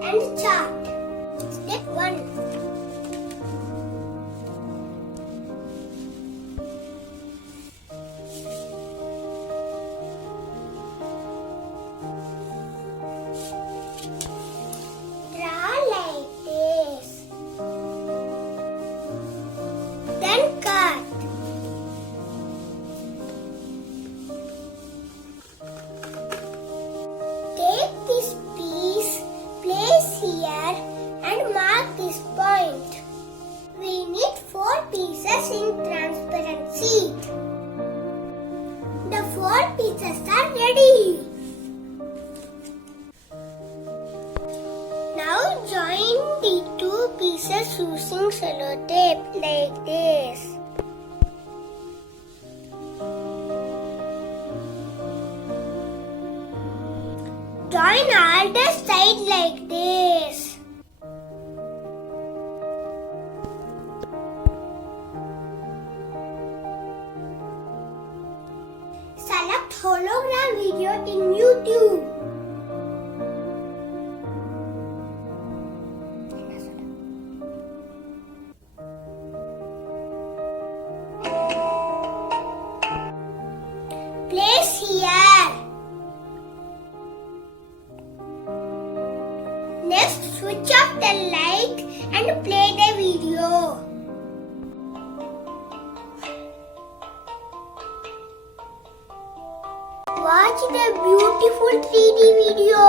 and chart. Step 1. Draw like this. Then cut. Take this piece, place here and mark this point. We need 4 pieces in transparent sheet. The 4 pieces are ready. Now join the 2 pieces using sellotape like this. Join all the sides like this. Select hologram video in YouTube. Place here. Next, switch off the light and play the video. Watch the beautiful 3D video.